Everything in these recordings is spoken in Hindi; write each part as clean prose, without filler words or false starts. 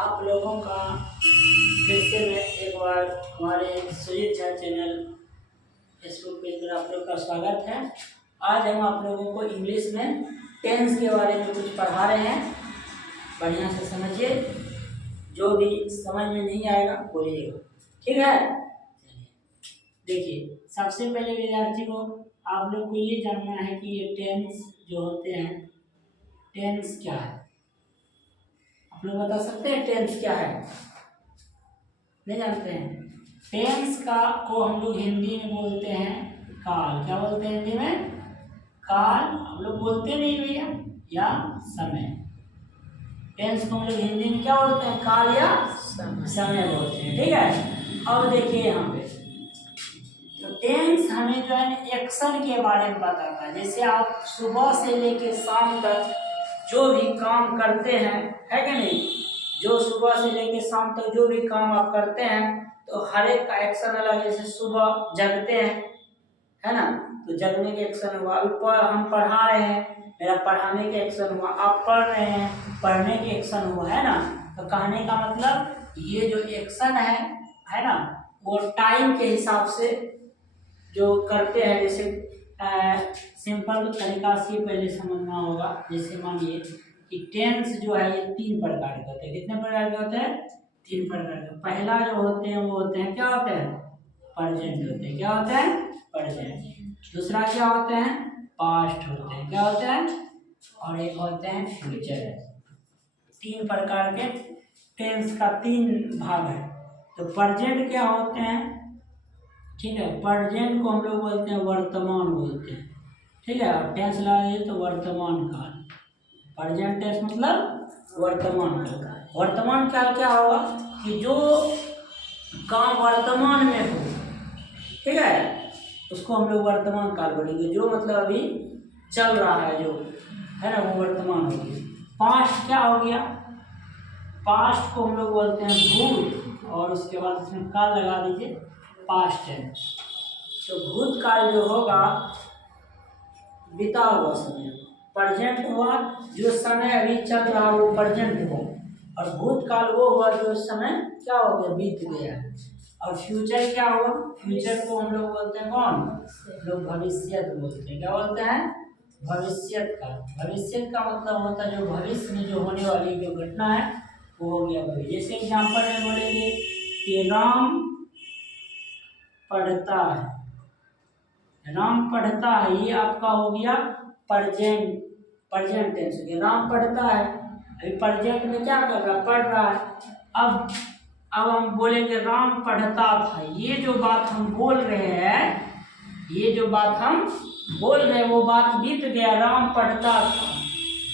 आप लोगों का फिर से मैं एक बार हमारे Sujit Jha channel Facebook page पर आप लोग का स्वागत है। आज हम आप लोगों को इंग्लिश में टेंस के बारे में कुछ पढ़ा रहे हैं। बढ़िया से समझिए, जो भी समझ में नहीं आएगा बोलिएगा, ठीक है। देखिए, सबसे पहले विद्यार्थी को आप लोग को ये जानना है कि ये टेंस जो होते हैं, टेंस क्या है। आप लोग बता सकते हैं टेंस क्या है? नहीं जानते हैं? टेंस का को हम लोग हिंदी में बोलते हैं काल। क्या बोलते हैं हिंदी में? काल। हम लोग बोलते नहीं भैया, या समय। टेंस को हम लोग हिंदी में क्या बोलते हैं? काल या समय बोलते हैं, ठीक है। अब देखिए यहाँ पे, तो टेंस हमें जो है एक्शन के बारे में बताता है। जैसे आप सुबह से लेके शाम तक जो भी काम करते हैं, है कि नहीं, जो सुबह से लेके शाम तक जो भी काम आप करते हैं, तो हर एक का एक्शन अलग। जैसे सुबह जगते हैं, है ना, तो जगने के एक्शन हुआ। अभी हम पढ़ा रहे हैं, मेरा पढ़ाने के एक्शन हुआ। आप पढ़ रहे हैं, पढ़ने के एक्शन हुआ, है ना। तो कहने का मतलब ये जो एक्शन है ना, वो टाइम के हिसाब से जो करते हैं। जैसे सिंपल तरीका से पहले समझना होगा। जैसे मानिए कि टेंस जो है ये 3 प्रकार के होते हैं। कितने प्रकार के होते हैं? 3 प्रकार के। पहला जो होते हैं वो होते हैं, क्या होते हैं? प्रेजेंट होते हैं। क्या होते हैं? प्रेजेंट। दूसरा क्या होते हैं? पास्ट होते हैं। क्या होते हैं? और एक होते हैं फ्यूचर। 3 प्रकार के टेंस का 3 भाग है। तो प्रेजेंट क्या होते हैं? ठीक है, प्रेजेंट को हम लोग बोलते हैं वर्तमान बोलते हैं, ठीक है। और टेंस लगाइए तो वर्तमान काल। प्रेजेंट टेंस मतलब वर्तमान काल। वर्तमान काल क्या होगा कि जो काम वर्तमान में हो, ठीक है, उसको हम लोग वर्तमान काल बोलेंगे। जो मतलब अभी चल रहा है, जो है ना, वो वर्तमान हो गया। पास्ट क्या हो गया? पास्ट को हम लोग बोलते हैं भूत, और उसके बाद उसमें काल लगा दीजिए, पास्ट टेंस। तो भूतकाल जो होगा बीता हुआ समय। प्रेजेंट हुआ जो समय अभी चल रहा है, वो प्रेजेंट हो। और भूतकाल वो हुआ जो समय क्या हो गया, बीत गया। और फ्यूचर क्या हुआ? फ्यूचर को हम लोग बोलते हैं कौन? लोग भविष्य बोलते हैं। क्या बोलते हैं? भविष्य का। भविष्य का मतलब होता है जो भविष्य में जो होने वाली जो घटना है वो हो गया भविष्य। जैसे एग्जाम्पल में बोलेंगे कि राम पढ़ता है। राम पढ़ता है, ये आपका हो गया प्रेजेंट, प्रेजेंट टेंस हो गया। राम पढ़ता है, अभी प्रेजेंट में क्या कर रहा है? पढ़ रहा है। अब हम बोलेंगे राम पढ़ता था। ये जो बात हम बोल रहे हैं, ये जो बात हम बोल रहे हैं, वो बात बीत गया। राम पढ़ता था,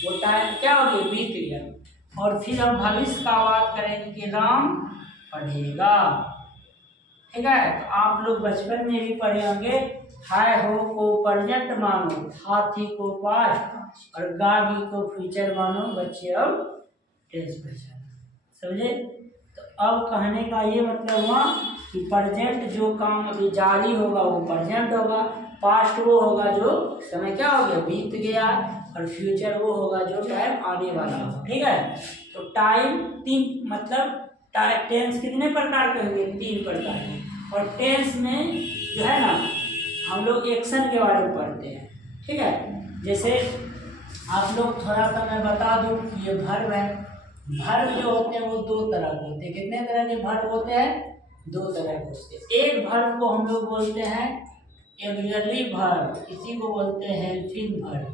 वो टाइम क्या हो गया? बीत गया। और फिर हम भविष्य का बात करेंगे कि राम पढ़ेगा, ठीक है। तो आप लोग बचपन में भी पढ़े होंगे, है हो को प्रेजेंट मानो, था थी को पास्ट, और गागी को फ्यूचर मानो बच्चे। अब टेंस पहचाना, समझे? तो अब कहने का ये मतलब हुआ कि प्रेजेंट जो काम अभी जारी होगा वो प्रेजेंट होगा। पास्ट वो होगा जो समय क्या हो गया? बीत गया। और फ्यूचर वो होगा जो टाइम आने वाला हो, ठीक है। तो टाइम 3 मतलब टेंस कितने प्रकार के होंगे? 3 प्रकार के। और टेंस में जो है ना, हम लोग एक्शन के बारे में पढ़ते हैं, ठीक है। जैसे आप लोग थोड़ा सा मैं बता दूं कि ये वर्ब है। वर्ब जो होते हैं वो 2 तरह के होते हैं। कितने तरह के वर्ब होते हैं? 2 तरह के होते हैं। एक वर्ब को हम लोग बोलते हैं ऑक्सिलरी वर्ब, इसी को बोलते हैं हेल्पिंग वर्ब,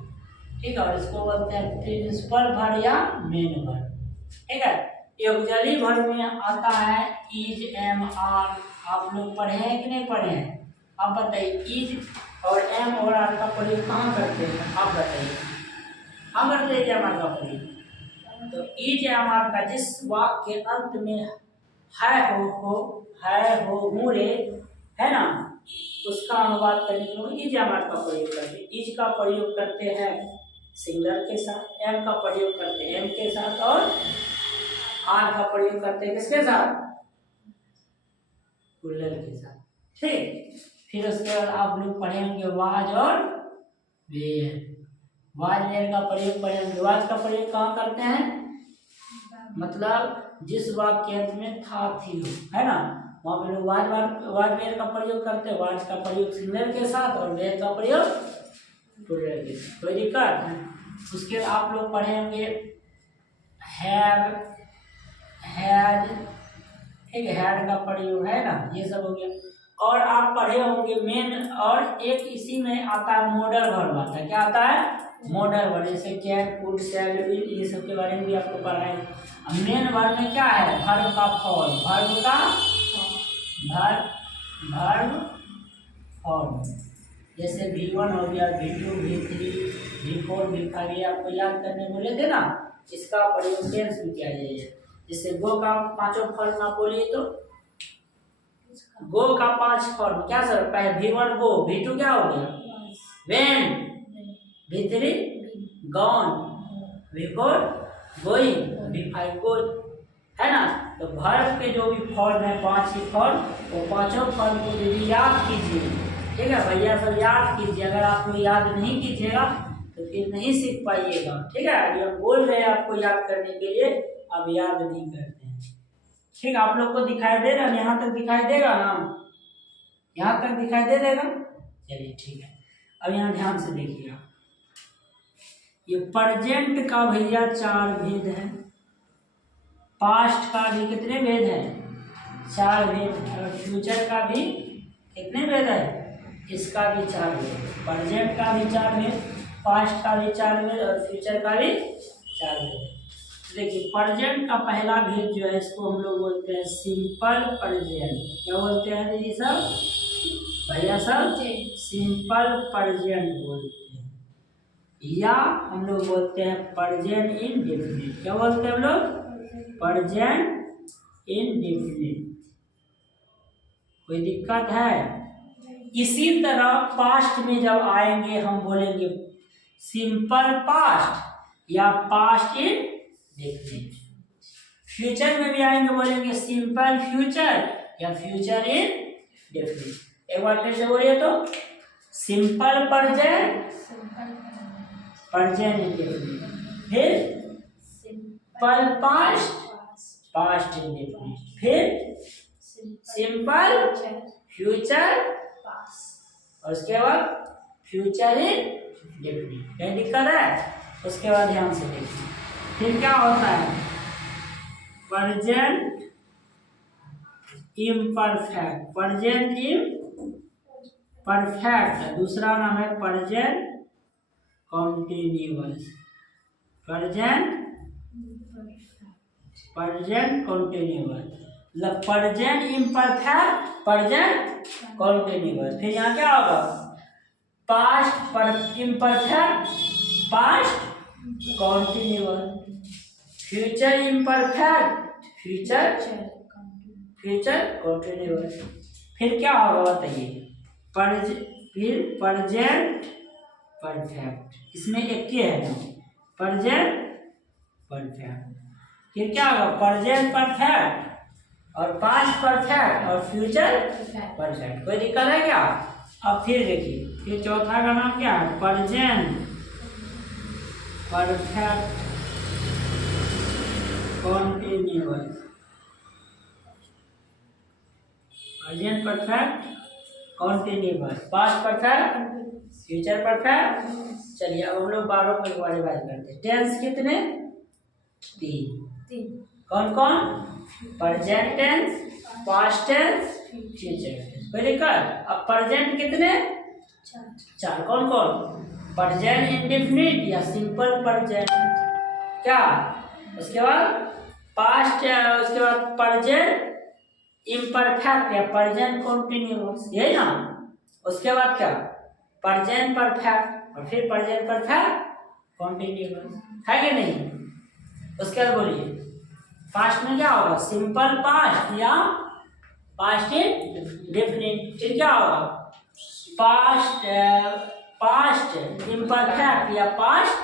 ठीक है। और इसको बोलते हैं प्रिंसिपल वर्ब या मेन वर्ब, ठीक है। ऑक्सिलरी वर्ब में आता है इज, एम, आर। आप लोग पढ़े हैं कि नहीं पढ़े हैं? आप बताइए, इज और एम और आर का प्रयोग कहाँ करते हैं? आप बताइए, कहाँ करते हैं एम आर का प्रयोग? तो इज एम आर का जिस वाक्य के अंत में है हो मूरे, है ना, उसका अनुवाद करने के लिए इज एम आर का प्रयोग करते हैं। इज का प्रयोग करते हैं सिंगुलर के साथ, एम का प्रयोग करते हैं एम के साथ, और आर का प्रयोग करते हैं किसके साथ? प्लूरल के साथ, ठीक। फिर उसके बाद आप लोग पढ़ेंगे वाज और वेयर। वाज वेयर का प्रयोग पढ़ेंगे। वाज का प्रयोग कहाँ करते हैं? मतलब जिस वाक्यांश में था थी हो, है ना, वहाँ पे लोग वाज वेयर का प्रयोग करते हैं। वाज का प्रयोग सिंगुलर के साथ और वेयर का प्रयोग प्लूरल के साथ। कोई दिक्कत है? उसके बाद आप लोग पढ़े होंगे हैव, हैड, ठीक है, हैड का प्रयोग है ना, ये सब हो गया। और आप पढ़े होंगे मेन, और एक इसी में आता है मॉडल वर्ब आता है। क्या आता है? Modal verb. जैसे कैन, कुड, शैल, विल, ये सब के बारे में भी आपको पढ़ाएंगे। अब मेन वर्ब में क्या है? वर्ब का फॉर्म, वर्ब का वर्ब फॉर्म। जैसे V1 हो गया, V2, V3, V4, V5, ये आपको याद करने बोले थे ना, इसका प्रयोग टेंस में किया जाएगा। जैसे गो का पांचों फॉर्म आप बोलिए तो गो का 5 फॉर्म क्या सर? पहले V1 गो, V2 क्या हो गया? When, V3 gone, V4 going, V5 going, है ना। तो वर्ब के जो भी फॉर्म है 5 ही फॉर्म, वो पांचों फॉर्म को यदि याद कीजिए, ठीक है भैया सब याद कीजिए। अगर आपको याद नहीं कीजिएगा तो फिर नहीं सीख पाइएगा, ठीक है। अभी हम बोल रहे हैं आपको याद करने के लिए, अब याद नहीं करते हैं, ठीक। आप लोग को दिखाई दे रहा है? यहाँ तक दिखाई देगा ना? यहाँ तक दिखाई दे देगा? चलिए ठीक है। अब यहाँ ध्यान से देखिएगा, ये प्रेजेंट का भैया 4 भेद है, पास्ट का भी कितने भेद है? 4 भेद, और फ्यूचर का भी कितने भेद है? इसका भी 4 भेद। प्रेजेंट का भी 4 भेद, पास्ट का भी 4 भेद, और फ्यूचर का भी 4 भेद। देखिए प्रेजेंट का पहला भेद जो है, इसको हम लोग बोलते हैं सिंपल प्रेजेंट। क्या बोलते हैं दीदी सब, भैया सब? सिंपल प्रेजेंट बोलते हैं, या हम लोग बोलते हैं प्रेजेंट इंडेफिनिट। क्या बोलते हैं हम लोग? Present indefinite. कोई दिक्कत है? इसी तरह पास्ट में जब आएंगे हम बोलेंगे सिंपल पास्ट या पास्ट इंडेफिनिट। फ्यूचर में भी आएंगे बोलेंगे सिंपल फ्यूचर या फ्यूचर इंडेफिनिट। एक बार फिर से बोलिए तो, सिंपल प्रेजेंट, प्रेजेंट इंडेफिनिट, फिर सिंपल पास्ट, पास्ट इंडेफिनिट, फिर सिंपल फ्यूचर, और उसके बाद फ्यूचर इंडेफिनिट। कहीं दिक्कत है? उसके बाद ध्यान से देखिए फिर क्या होता है, प्रेजेंट इम्परफेक्ट, प्रेजेंट इम्परफेक्ट, दूसरा नाम है प्रेजेंट कॉन्टिन्यूअस, प्रेजेंट कॉन्टिन्यूअस, मतलब प्रेजेंट इम्परफेक्ट, प्रेजेंट कॉन्टिन्यूअस। फिर यहाँ क्या होगा? Past imperfect, past continuous, future imperfect, future continuous. फिर क्या होगा बताइए? फिर प्रेजेंट परफेक्ट, इसमें एक ही है ना, प्रेजेंट परफेक्ट। फिर क्या होगा? प्रेजेंट परफेक्ट और पास्ट परफेक्ट और फ्यूचर परफेक्ट। कोई दिक्कत है क्या? अब फिर देखिए, फिर चौथा का नाम क्या है? Present perfect continuous, present perfect continuous, past perfect, future perfect. चलिए अब हम लोग 12 को एक बार रिवाइज करते हैं। टेंस कितने? 3। कौन कौन? Present tense, past tense, future tense. कोई दिक्कत? अब प्रेजेंट कितने? 4। कौन कौन? प्रेजेंट इंडेफिनिट या सिंपल प्रेजेंट, क्या? उसके बाद पास्ट, उसके बाद प्रेजेंट इम्परफेक्ट या प्रेजेंट कॉन्टिन्यूअस, यही ना। उसके बाद क्या? प्रेजेंट परफेक्ट और फिर प्रेजेंट परफेक्ट कॉन्टिन्यूअस, है कि नहीं? उसके बाद बोलिए पास्ट में क्या होगा? सिंपल पास्ट या पास्ट इंडेफिनिट। फिर क्या होगा? पास्ट इम्परफेक्ट या पास्ट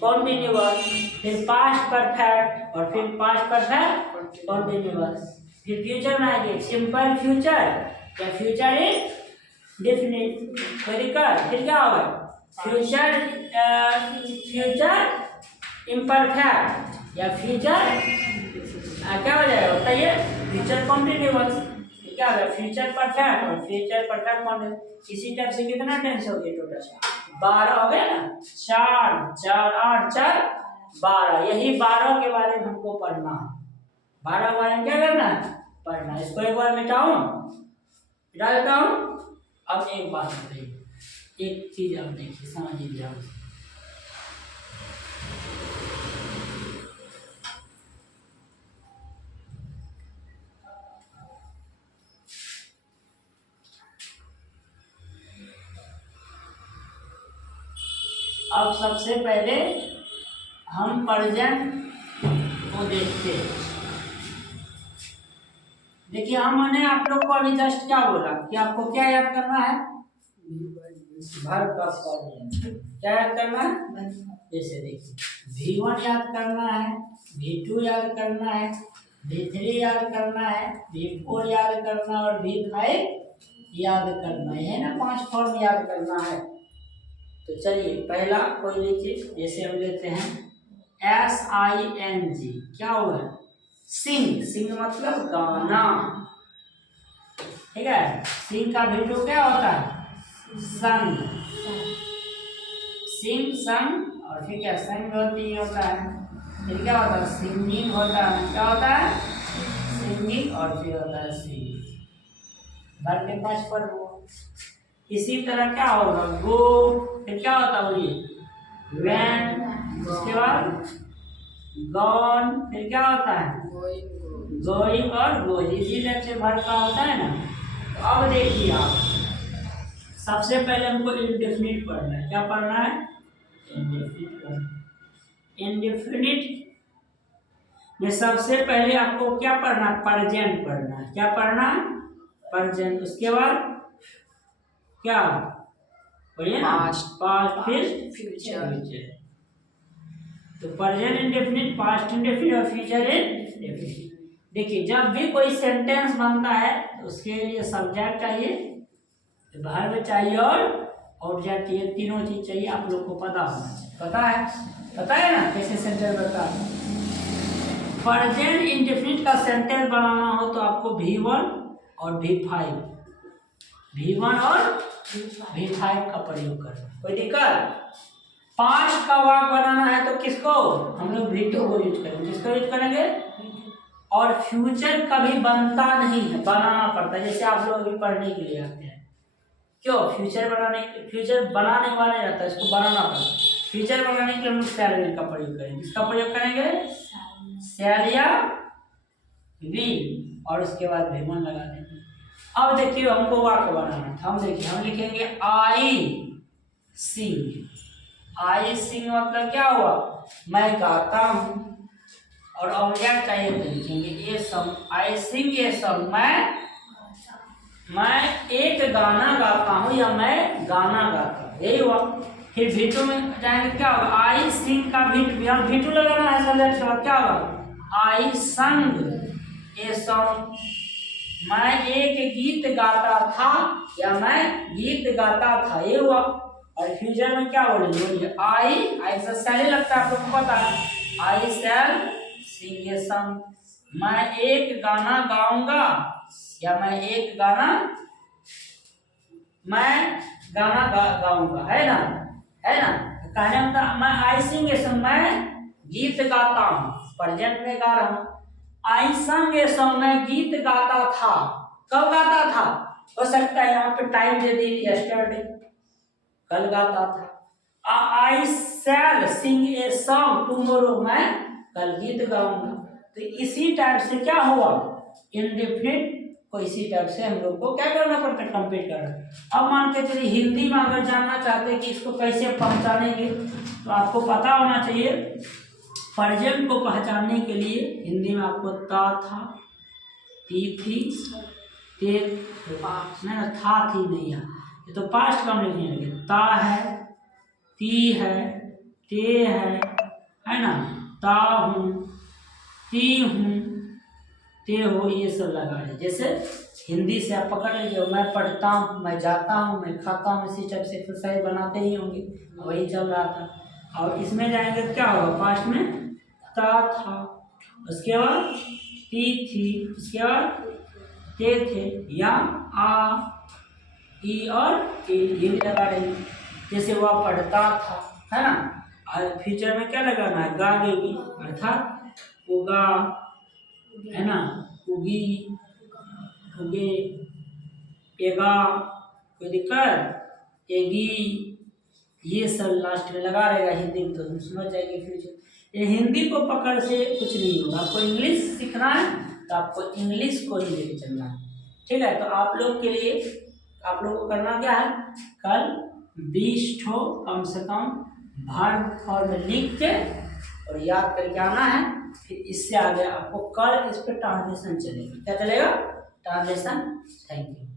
कॉन्टिन्यूअस, फिर पास्ट परफेक्ट और फिर पास्ट परफेक्ट कॉन्टिन्यूअस। फिर फ्यूचर में आएंगे सिंपल फ्यूचर या फ्यूचर इंडेफिनिट। कोई दिक्कत? फिर क्या होगा? फ्यूचर इम्परफेक्ट या फ्यूचर क्या हो जाएगा बताइए, फ्यूचर कॉन्टिन्यूअस। क्या होगा, फ्यूचर परफेक्ट और फ्यूचर परफेक्ट कॉन्टिन्यूअस। इसी टाइप से कितना टेंस हो गया टोटल, 12 हो गया ना। 4 4 8 4 12, यही 12 के बारे में हमको पढ़ना है। 12 के बारे में क्या करना है, पढ़ना। इसको एक बार मिटाऊं, मिटा देता हूं। अब एक बात बताइए, एक चीज आप देखिए, समझिए ध्यान से। अब सबसे पहले हम प्रेजेंट को देखते हैं। देखिए हमने आप लोग को अभी जस्ट क्या बोला कि आपको क्या याद करना है, वर्ब का फॉर्म क्या याद करना है। जैसे देखिए V1 याद करना है, V2 याद करना है, V3 याद करना है, V4 याद करना है और V5 याद करना है ना। 5 फॉर्म याद करना है। तो चलिए पहला कोई लीजिए, जैसे हम लेते हैं SING, क्या हुआ, सिंग। सिंग मतलब गाना, ठीक है। सिंग का V2 क्या होता है, संग। सिंग संग और फिर क्या संग होती होता है, फिर क्या होता है सिंगिंग होता है। क्या होता है, सिंगिंग और फिर होता है सिंगिंग। भर के 5 पर वो। इसी तरह क्या होगा, गो, फिर क्या होता है बोलिए, वैन, उसके बाद गॉन, फिर क्या होता है गोइंग और गोज। इसी तरह से भर का होता है ना। तो अब देखिए आप, सबसे पहले हमको इंडेफिनिट पढ़ना है। क्या पढ़ना है, इंडेफिनिट पढ़ना। इंडेफिनिट में सबसे पहले आपको क्या पढ़ना है, प्रेजेंट पढ़ना है। क्या पढ़ना है, प्रेजेंट। उसके बाद क्या बोलिए ना, पास्ट फिर फ्यूचर। तो प्रेजेंट इंडेफिनिट, पास्ट इंडेफिनिट और फ्यूचर इंडेफिनिट। देखिए जब भी कोई सेंटेंस बनता है तो उसके लिए सब्जेक्ट चाहिए, वर्ब चाहिए और ऑब्जेक्ट चाहिए। तीनों चीज चाहिए, आप लोग को पता होना चाहिए। पता है ना कैसे सेंटेंस बनता है। प्रेजेंट इंडेफिनिट का सेंटेंस बनाना हो तो आपको V1 और V5 और V5 का प्रयोग करना। कोई दिक्कत। पास्ट का वाक्य बनाना है तो किसको, हम लोग V2 को यूज करेंगे। किसको यूज करेंगे। और फ्यूचर कभी बनता नहीं है, बनाना पड़ता है। जैसे आप लोग अभी पढ़ने के लिए आते हैं, क्यों, फ्यूचर बनाने वाले रहता है, इसको बनाना पड़ता है। फ्यूचर बनाने के लिए हम लोग शैल का प्रयोग करेंगे। किसका प्रयोग करेंगे, शैल या विल, और उसके बाद V1 लगा देंगे। अब देखिए हमको वाक्य बनाना था। हम देखिए हम लिखेंगे आई सिंग मतलब क्या हुआ, मैं गाता हूँ। और ऑब्जेक्ट चाहिए तो लिखेंगे a song, I Singh a song, मैं एक गाना गाता हूँ या मैं गाना गाता हूँ, यही हुआ। फिर V2 में जाएंगे, क्या होगा, आई सिंग का V2 लगाना है सब्जेक्ट के बाद। क्या होगा, आई संग ए सॉन्ग, मैं एक गीत गाता था या मैं गीत गाता था, ये हुआ। और फ्यूचर में क्या बोलेंगे, बोलिए आई से शैल लगता है, आपको पता है। आई शैल सिंग ए सॉन्ग, मैं एक गाना गाऊंगा या मैं गाना गाऊंगा, है ना। कहने मतलब मैं आई सिंग ए सॉन्ग, मैं गीत गाता हूँ, प्रेजेंट में गा रहा हूँ। आई संग ए सॉन्ग, मैं गीत गाता था। कब गाता था, हो सकता है यहाँ पे टाइम दे दी यस्टरडे, कल गाता था। आई शैल सिंग ए सॉन्ग टुमारो, मैं कल गीत गाऊंगा। तो इसी टाइप से क्या हुआ, इंडेफिनिट को इसी टाइप से हम लोग को क्या करना पड़ता है, कंप्लीट करना। अब मान के चलिए हिंदी में अगर जानना चाहते हैं कि इसको कैसे पहचानेंगे, तो आपको पता होना चाहिए प्रेजेंट को पहचानने के लिए हिंदी में आपको ता था, ती थी, ते नहीं, था थी नहीं है, ये तो पास्ट का हम लिखने लगे। ता है, ती है, ते है ना, ता हूँ, ती हूँ, ते हो, ये सब लगा है। जैसे हिंदी से आप पकड़ लीजिए, मैं पढ़ता हूँ, मैं जाता हूँ, मैं खाता हूँ, इसी टाइप से एक्सरसाइज बनाते ही होंगे, वही चल रहा था। और इसमें जाएंगे क्या होगा, पास्ट में ता था, उसके बाद टी थी, उसके बाद ते थे, या आ ई और ए, ये भी लगा देंगे। जैसे वह पढ़ता था, है ना, और फ्यूचर में क्या लगाना है, गा देगी, अर्थात उगा, है ना, उगी, उगे, एगा, कोई दिक्कत, एगी, ये सब लास्ट में लगा रहेगा। हिंदी में तो तुम समझ जाएगी फ्यूचर। ये हिंदी को पकड़ से कुछ नहीं होगा। आपको इंग्लिश सीखना है तो आपको इंग्लिश को ही लेके चलना है, ठीक है। तो आप लोग के लिए आप लोग को करना क्या है, कल 20 ठो कम से कम वर्ब फॉर्म लिख के और याद करके आना है। फिर इससे आगे आपको कल इस पर ट्रांसलेशन चलेगा। क्या चलेगा, ट्रांसलेशन। Thank you.